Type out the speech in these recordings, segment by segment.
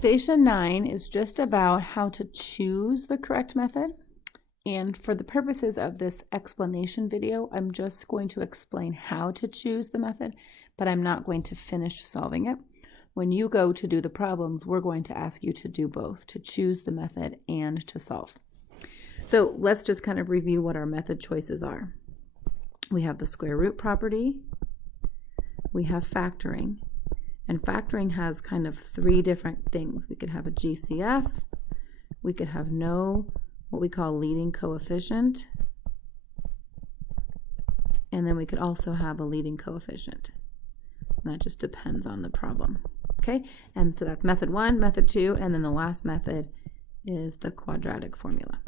Station 9 is just about how to choose the correct method. And for the purposes of this explanation video, I'm just going to explain how to choose the method, but I'm not going to finish solving it. When you go to do the problems, we're going to ask you to do both, to choose the method and to solve. So let's just kind of review what our method choices are. We have the square root property, we have factoring, and factoring has kind of three different things. We could have a GCF, we could have no what we call leading coefficient, and then we could also have a leading coefficient. And that just depends on the problem. Okay, and so that's method 1, method 2, and then the last method is the quadratic formula.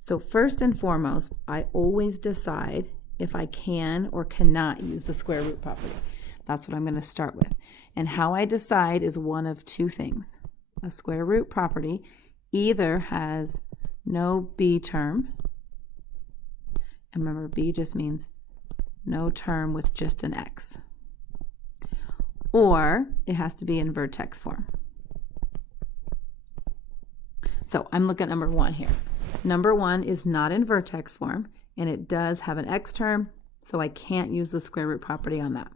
So first and foremost, I always decide if I can or cannot use the square root property. That's what I'm going to start with. And how I decide is one of two things. A square root property either has no b term, and remember b just means no term with just an x, or it has to be in vertex form. So I'm looking at number 1 here. Number 1 is not in vertex form, and it does have an x term, so I can't use the square root property on that.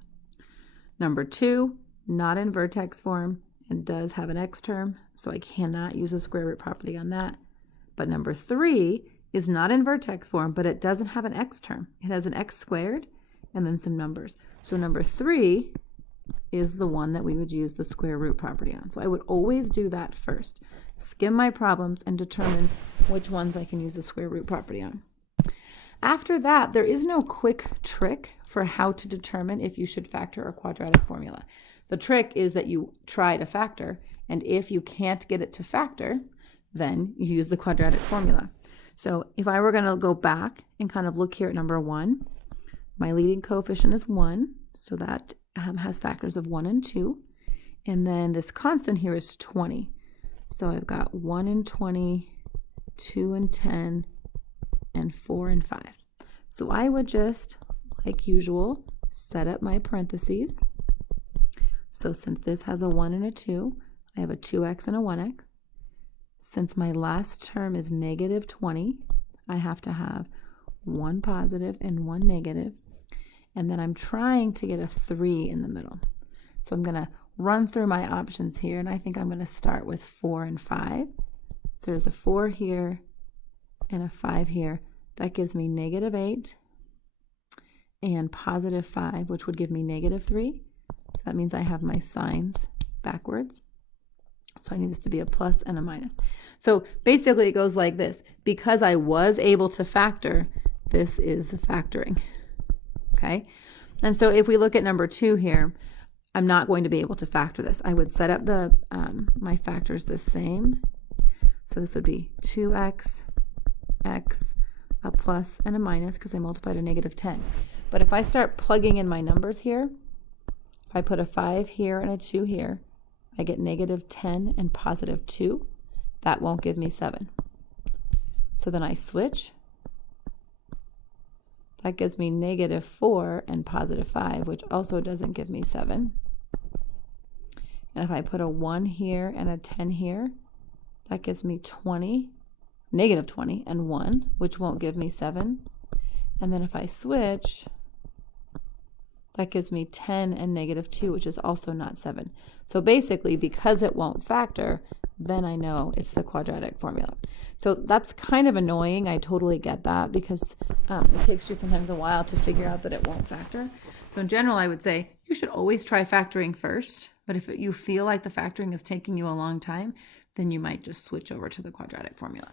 Number 2, not in vertex form, and does have an x term, so I cannot use the square root property on that. But number 3 is not in vertex form, but it doesn't have an x term. It has an x squared and then some numbers. So number 3 is the one that we would use the square root property on. So I would always do that first. Skim my problems and determine which ones I can use the square root property on. After that, there is no quick trick for how to determine if you should factor a quadratic formula. The trick is that you try to factor, and if you can't get it to factor, then you use the quadratic formula. So if I were going to go back and kind of look here at number 1, my leading coefficient is 1, so that has factors of 1 and 2. And then this constant here is 20. So I've got 1 and 20, 2 and 10, and 4 and 5. So I would just, like usual, set up my parentheses. So since this has a 1 and a 2, I have a 2x and a 1x. Since my last term is negative 20, I have to have 1 positive and 1 negative. And then I'm trying to get a 3 in the middle. So I'm going to run through my options here, and I think I'm going to start with 4 and 5. So there's a 4 here and a 5 here. That gives me negative 8 and positive 5, which would give me negative 3. So that means I have my signs backwards. So I need this to be a plus and a minus. So basically it goes like this. Because I was able to factor, this is factoring. Okay? And so if we look at number 2 here, I'm not going to be able to factor this. I would set up the my factors the same. So this would be 2x, x, a plus and a minus because I multiplied a negative 10. But if I start plugging in my numbers here, if I put a 5 here and a 2 here, I get negative 10 and positive 2. That won't give me 7. So then I switch. That gives me negative 4 and positive 5, which also doesn't give me 7. And if I put a 1 here and a 10 here, that gives me 20, negative 20 and 1, which won't give me 7. And then if I switch, that gives me 10 and negative 2, which is also not 7. So basically, because it won't factor, then I know it's the quadratic formula. So that's kind of annoying. I totally get that because it takes you sometimes a while to figure out that it won't factor. So in general, I would say you should always try factoring first. But if you feel like the factoring is taking you a long time, then you might just switch over to the quadratic formula.